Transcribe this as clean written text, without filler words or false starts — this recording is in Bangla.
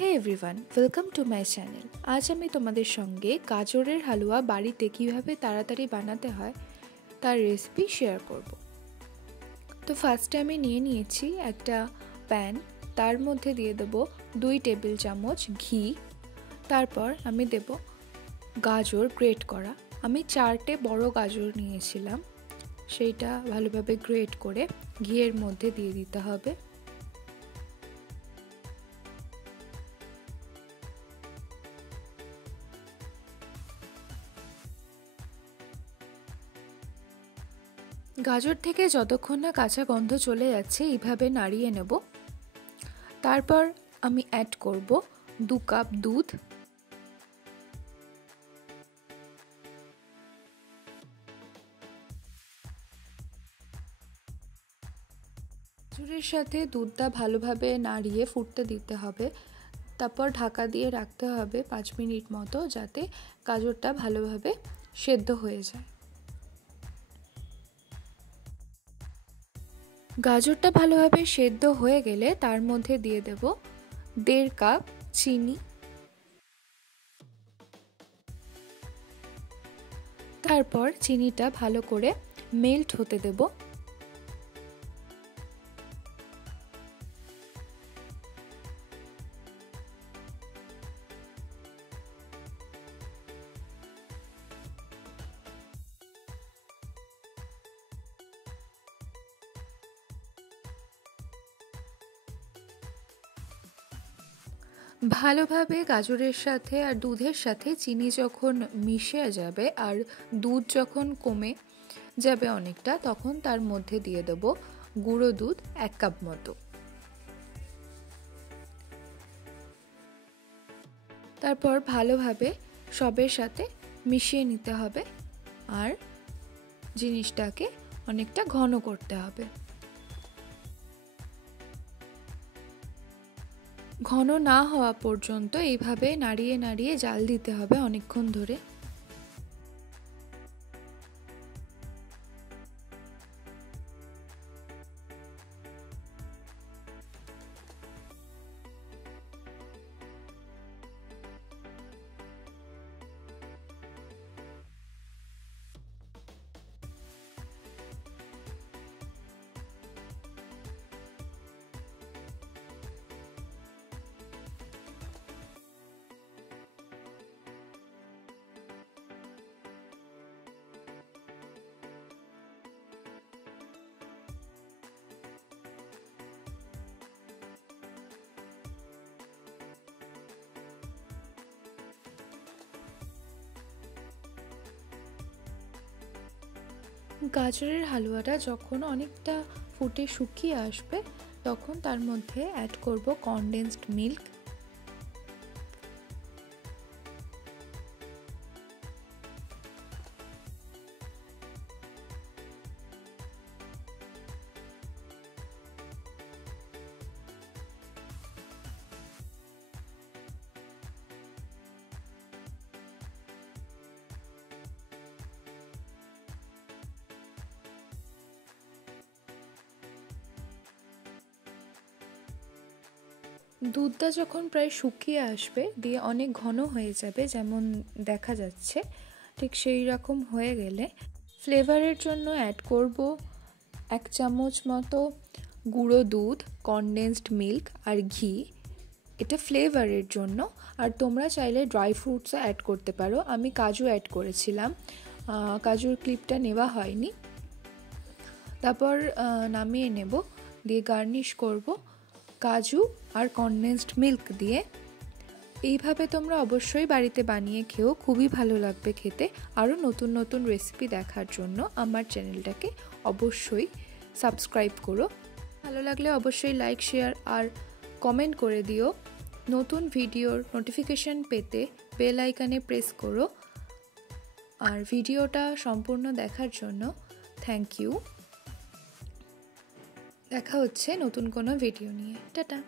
Hey everyone, welcome to my channel. আজ আমি তোমাদের সঙ্গে গাজরের হালুয়া বাড়িতে কিভাবে তাড়াতাড়ি বানাতে হয় তার রেসিপি শেয়ার করব। তো ফার্স্টে আমি নিয়ে নিয়েছি একটা প্যান, তার মধ্যে দিয়ে দেব 2 টেবিল চামচ ঘি। তারপর আমি দেব গাজর গ্রেট করা। আমি 4টে বড় গাজর নিয়েছিলাম, সেইটা ভালোভাবে গ্রেট করে ঘিয়ের মধ্যে দিয়ে দিতে হবে। গাজর থেকে যতক্ষণ না কাঁচা গন্ধ চলে যাচ্ছে এইভাবে নাড়িয়ে নেব। তারপর আমি অ্যাড করব 2 কাপ দুধ। গাজরের সাথে দুধটা ভালোভাবে নাড়িয়ে ফুটতে দিতে হবে। তারপর ঢাকা দিয়ে রাখতে হবে 5 মিনিট মতো, যাতে গাজরটা ভালোভাবে সেদ্ধ হয়ে যায়। গাজরটা ভালোভাবে সেদ্ধ হয়ে গেলে তার মধ্যে দিয়ে দেব 1.5 কাপ চিনি। তারপর চিনিটা ভালো করে মেল্ট হতে দেব। ভালোভাবে গাজরের সাথে আর দুধের সাথে চিনি যখন মিশে যাবে আর দুধ যখন কমে যাবে অনেকটা, তখন তার মধ্যে দিয়ে দেব গুঁড়ো দুধ 1 কাপ মতো। তারপর ভালোভাবে সবের সাথে মিশিয়ে নিতে হবে আর জিনিসটাকে অনেকটা ঘন করতে হবে। ঘন না হওয়া পর্যন্ত এইভাবে নাড়িয়ে নাড়িয়ে জাল দিতে হবে অনেকক্ষণ ধরে। গাজরের হালুয়াটা যখন অনেকটা ফুটে শুকিয়ে আসবে, তখন তার মধ্যে অ্যাড করব কনডেন্সড মিল্ক। দুধটা যখন প্রায় শুকিয়ে আসবে, দিয়ে অনেক ঘন হয়ে যাবে যেমন দেখা যাচ্ছে, ঠিক সেই রকম হয়ে গেলে ফ্লেভারের জন্য অ্যাড করব 1 চামচ মতো গুঁড়ো দুধ, কনডেন্সড মিল্ক আর ঘি। এটা ফ্লেভারের জন্য। আর তোমরা চাইলে ড্রাই ফ্রুটসও অ্যাড করতে পারো। আমি কাজু অ্যাড করেছিলাম, কাজুর ক্লিপটা নেওয়া হয়নি। তারপর নামিয়ে নেব, দিয়ে গার্নিশ করব কাজু আর কনডেন্সড মিল্ক দিয়ে। এইভাবে তোমরা অবশ্যই বাড়িতে বানিয়ে খেও, খুবই ভালো লাগবে খেতে। আরও নতুন নতুন রেসিপি দেখার জন্য আমার চ্যানেলটাকে অবশ্যই সাবস্ক্রাইব করো। ভালো লাগলে অবশ্যই লাইক, শেয়ার আর কমেন্ট করে দিও। নতুন ভিডিওর নোটিফিকেশন পেতে বেল আইকনে প্রেস করো। আর ভিডিওটা সম্পূর্ণ দেখার জন্য থ্যাংক ইউ। দেখা হচ্ছে নতুন কোনো ভিডিও নিয়ে। টাটা।